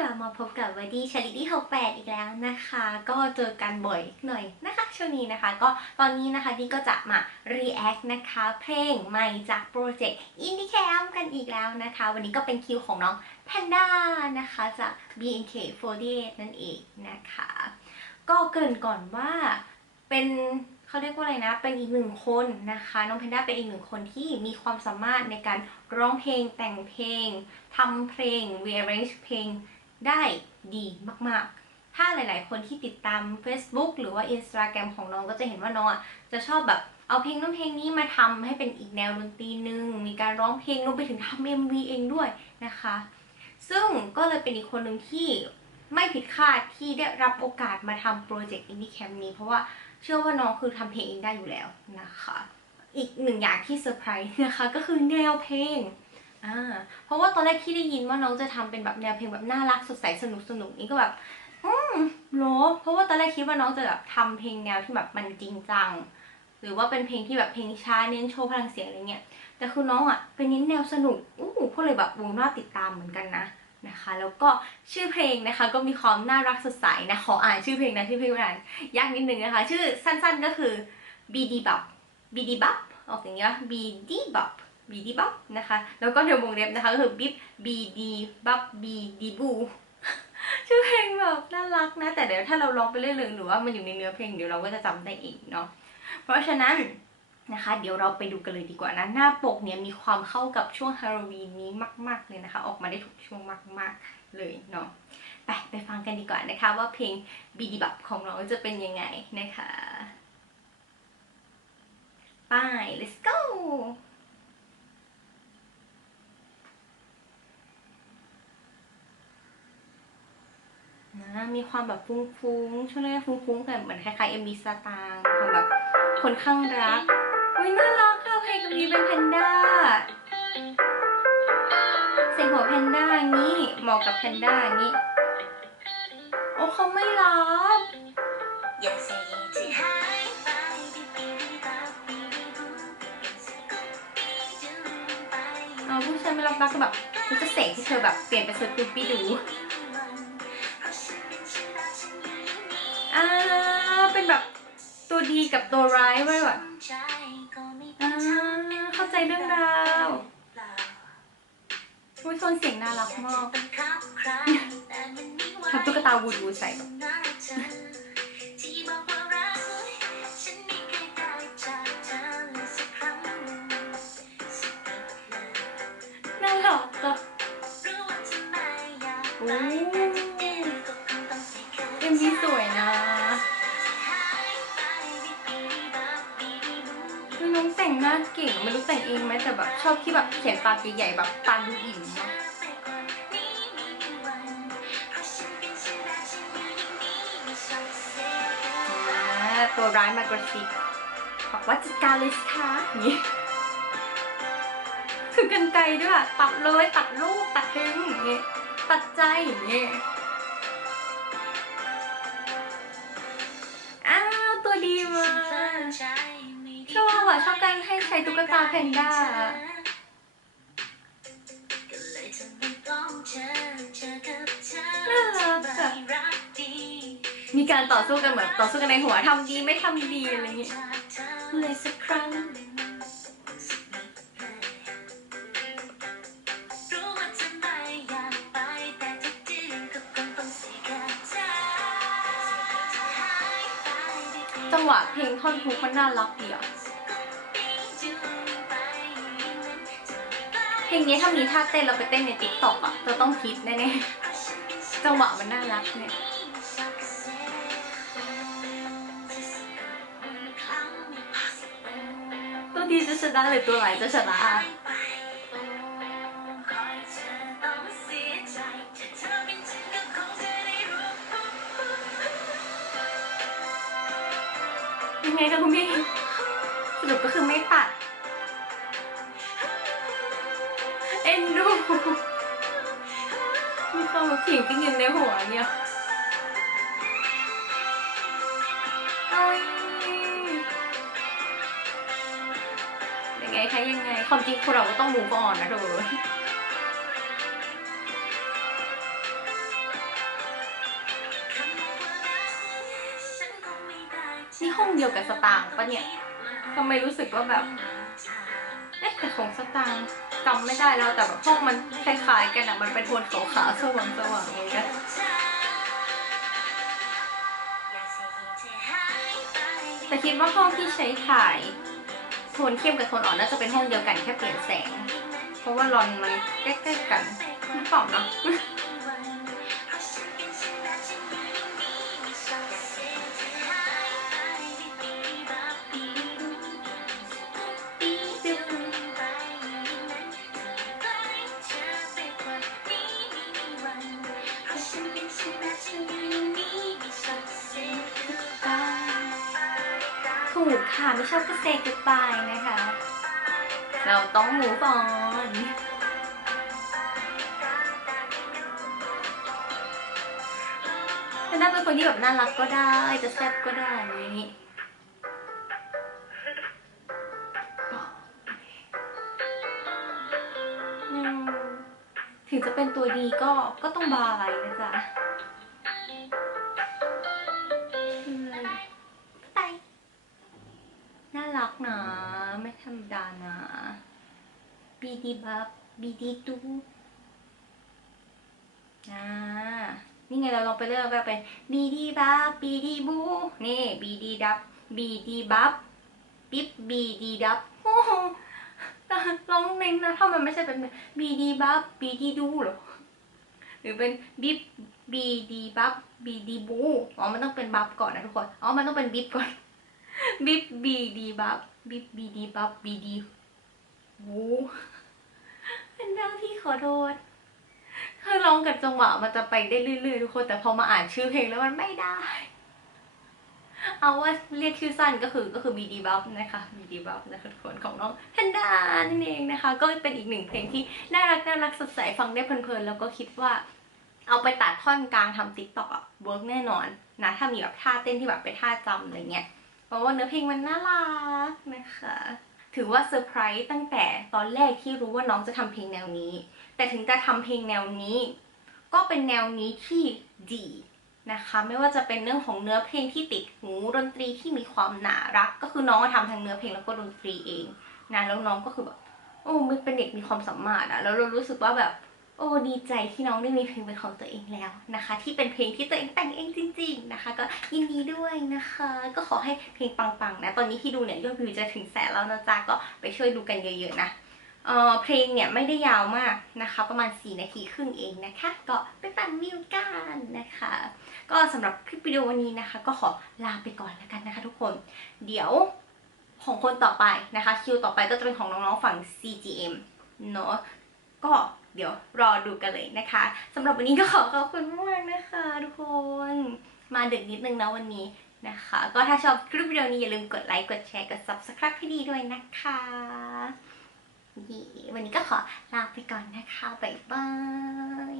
กลับมาพบกับวดีชลิตี้68 อีกแล้วนะคะ ก็เจอกันบ่อยหน่อยนะคะช่วงนี้นะคะ ก็ตอนนี้นะคะดีก็จะมา react นะคะ เพลงใหม่จากโปรเจกต์ Indie Camp กันอีกแล้วนะคะ วันนี้ก็เป็นคิวของน้อง Panda นะคะจาก BNK48 นั่นเองนะคะ ก็เกริ่นก่อนว่าเป็นเขาเรียกว่าอะไรนะ เป็นอีกหนึ่งคนนะคะ น้องแพนด้าเป็นอีกหนึ่งคนที่มีความสามารถในการร้องเพลงแต่งเพลงทำเพลง rearrange เพลง ได้ดีมากๆ ถ้าหลายๆ คนที่ติดตาม Facebook หรือว่า Instagram ของน้องก็จะเห็นว่าน้องอะจะชอบแบบเอาเพลงนู้นเพลงนี้มาทำให้เป็นอีกแนวดนตรีหนึ่งมีการร้องเพลงรวมไปถึงทำ MV เองด้วยนะคะ ซึ่งก็เลยเป็นอีกคนหนึ่งที่ไม่ผิดคาดที่ได้รับโอกาสมาทำโปรเจกต์ Indie Camp นี้ เพราะว่าเชื่อว่าน้องคือทำเพลงเองได้อยู่แล้วนะคะ อีกหนึ่งอย่างที่เซอร์ไพรส์นะคะก็คือแนวเพลง อ่าเพราะว่าตอนแรกที่ได้ยินว่าน้องจะทำเป็นแบบแนวเพลงแบบน่ารักสดใสสนุกสนุกนี่ก็แบบ อืมโหรอเพราะว่าตอนแรกคิดว่าน้องจะแบบทำเพลงแนวที่แบบมันจริงจัง หรือว่าเป็นเพลงที่แบบเพลงช้าเน้นโชว์พลังเสียงอะไรเงี้ย แต่คือน้องอะเป็นเน้นแนวสนุกอู้หูก็เลยแบบวงน่าติดตามเหมือนกันนะนะคะ แล้วก็ชื่อเพลงนะคะ ก็มีความน่ารักสดใสนะขออ่านชื่อเพลงนะชื่อเพลงอ่านยากนิดนึงนะคะ ชื่อสั้นๆก็คือ BD Bop BD Bop ออกอย่างเงี้ย BD Bop BD Bop นะคะ แล้วก็ในวงเล็บนะคะก็คือ Bip BD Bop BD Boo ชื่อเพลงแบบน่ารักนะ แต่เดี๋ยวถ้าเราร้องไปเรื่อยๆหรือว่ามันอยู่ในเนื้อเพลงเดี๋ยวเราก็จะจำได้เองเนาะเพราะฉะนั้นนะคะ เดี๋ยวเราไปดูกันเลยดีกว่านะ หน้าปกเนี่ยมีความเข้ากับช่วงฮาโลวีนนี้มากๆเลยนะคะ ออกมาได้ถูกช่วงมากๆเลยเนาะไปไปฟังกันดีกว่านะคะ ว่าเพลงบีดีบับของเราจะเป็นยังไงนะคะ ไป let's go นะ มีความแบบฟุ้งๆช่วงแรกฟุ้งๆแต่เหมือนคล้ายๆเอ็มบีสตางค์ความแบบคนข้างรักอุ้ยน่ารักค่ะเพลงกับนี้เป็นแพนด้าใส่หัวแพนด้าอย่างนี้เหมาะกับแพนด้าอย่างนี้โอ้เขาไม่รับอย่าเสียที่หายไปบีบีบับบีบีบูบีดูไปเอาผู้ชายไม่รับรักก็แบบฉันจะเสกให้เธอแบบเปลี่ยนไปสกูปปี้ดู ดีกับตัวร้ายไว้แบบใจก็ไม่เป็อ่านธรรมเป็นเข้าใจเรื่องราวเปล่าผู้ชนเสียงน่ารักมากบังคับใครแต่มันไม่ไหวทำตุ๊กตาวูดวูดใส่แบบหน้าเธอที่บอกว่ารักฉันไม่เคยได้จากเธอเลยสักครั้งสักนิดเลยน่ารักอะรู้ว่าทำไมอยากโอ้ เองไหมแต่แบบชอบที่แบบเขียนตาใหญ่ๆแบบตาดูอิ่มมากไปานี้ไม่มีวันเพราะฉันเป็นฉันรักฉันอยู่อย่มตัวร้ายมากระซิบบอกว่าจัดการเลยสิคะนี้คือกันไกลด้วยอะตัดเลยตัดลูกตัดทิ้งอย่างนี้ตัดใจอย่างนี้อ้าวตัวดีมา กชอบอะชอบการให้ใช้ตุ๊กตาแพนด้าก็เลยทำให้ต้องเจอเจอกับเธอน่ารักอะที่รักดีมีการต่อสู้กันเหมือนต่อสู้กันในหัวทำดีไม่ทำดีอะไรอย่างเงี้ยจากเธอเลยสักครั้งรู้ว่าทำไมอยากไปแต่จะดื้อก็คงต้องเสียกับเธอหายไปได้เพียงจังหวะเพลงท่อนฮุกมันน่ารักดีอะ เพลงนี้ถ้ามีท่าเต้นเราไปเต้นในติ๊กต็อกอะจะต้องฮิตแน่ๆจังหวะมันน่ารักเนี่ยตัวดีจะชนะหรือตัวไหนจะชนะอะยังไงคะคุณพี่สรุปก็คือไม่ตัด เอ็นดู มีความขิงกันอยู่ในหัวเนี่ยยังไงคะยังไง ความจริงคนเราก็ต้องมูฟออนนะเธอนี่ห้องเดียวกับสตางค์ปะเนี่ยทำไมรู้สึกว่าแบบ เอ๊ะแต่ของสตางค์ จำไม่ได้แล้วแต่แบบห้องมันคล้ายๆกันอะมันเป็นโทนขาวๆสว่างๆอย่างเงี้ยแต่คิดว่าห้องที่ใช้ถ่ายโทนเข้มกับโทนอ่อนน่าจะเป็นห้องเดียวกันแค่เปลี่ยนแสง เพราะว่าลอนมันใกล้ๆกันหรือเปล่าเนาะ ถูกค่ะ ไม่ชอบก็เซก o ดบายนะคะ เราต้องหมูฟอนแต่น่าเป็นคนที่แบบน่ารักก็ได้ จะแซ่บก็ได้อย่างนี้อืมถึงจะเป็นตัวดีก็ก็ต้องบายนะจ๊ะ ไม่ธรรมดานะบีดีบับบีดีตูอ่านี่ไงเราลองไปเรื่อยก็เป็นบีดีบับบีดีบูนี่บีดีดับบีดีบับปิ๊บบีดีดับโอ้โหแต่ร้องเน้นนะถ้ามันไม่ใช่เป็นบีดีบับบีดีดูหรอหรือเป็นบิ๊บบีดีบับบีดีบูอ๋อมันต้องเป็นบับก่อนนะทุกคนอ๋อมันต้องเป็นบิ๊บก่อน บิบบีดีบับบิบบีดีบับบีดีวูเป็นดาวพี่ขอโทษคือร้องกับจังหวะมันจะไปได้เรื่อยๆทุกคนแต่พอมาอ่านชื่อเพลงแล้วมันไม่ได้ เอาว่าเรียกชื่อสั้นก็คือก็คือบีดีบับนะคะบีดีบับนะคะทุกคนของน้องแพนด้านั่นเองนะคะ ก็เป็นอีกหนึ่งเพลงที่น่ารักน่ารักสดใสฟังได้เพลินๆแล้วก็คิดว่าเอาไปตัดท่อนกลางทำติ๊กต็อกอะเวิร์กแน่นอนนะถ้ามีแบบท่าเต้นที่แบบเป็นท่าจำอะไรเงี้ย เพราะว่าเนื้อเพลงมันน่ารักนะคะ ถือว่าเซอร์ไพรส์ตั้งแต่ตอนแรกที่รู้ว่าน้องจะทำเพลงแนวนี้ แต่ถึงจะทำเพลงแนวนี้ ก็เป็นแนวนี้ที่ดีนะคะไม่ว่าจะเป็นเรื่องของเนื้อเพลงที่ติดหูดนตรีที่มีความน่ารัก ก็คือน้องทำทั้งเนื้อเพลงแล้วก็ดนตรีเองนะแล้วน้องก็คือแบบโอ้มันเป็นเด็กมีความสามารถอะแล้วเรารู้สึกว่าแบบ โอ้ดีใจที่น้องได้มีเพลงเป็นของตัวเองแล้วนะคะ ที่เป็นเพลงที่ตัวเองแต่งเองจริง ๆนะคะ ก็ยินดีด้วยนะคะ ก็ขอให้เพลงปังๆนะตอนนี้ที่ดูเนี่ยยอดวิวจะถึงแสนแล้วนะจ๊ะก็ไปช่วยดูกันเยอะๆนะเออเพลงเนี่ยไม่ได้ยาวมากนะคะ ประมาณ 4 นาทีครึ่งเองนะคะ ก็ไปปั่นวิวกันนะคะ ก็สำหรับคลิปวิดีโอวันนี้นะคะ ก็ขอลาไปก่อนแล้วกันนะคะ ทุกคนเดี๋ยวของคนต่อไปนะคะ คิวต่อไปก็จะเป็นของน้องๆฝั่ง CGM เนอะก็ เดี๋ยวรอดูกันเลยนะคะสำหรับวันนี้ก็ขอขอบคุณมากนะคะทุกคนมาดึกนิดนึงนะวันนี้นะคะ ก็ถ้าชอบคลิปวิดีโอนี้อย่าลืมกดไลค์กดแชร์กด subscribe ให้ดีด้วยนะคะวันนี้ก็ขอลาไปก่อนนะคะบ๊ายบาย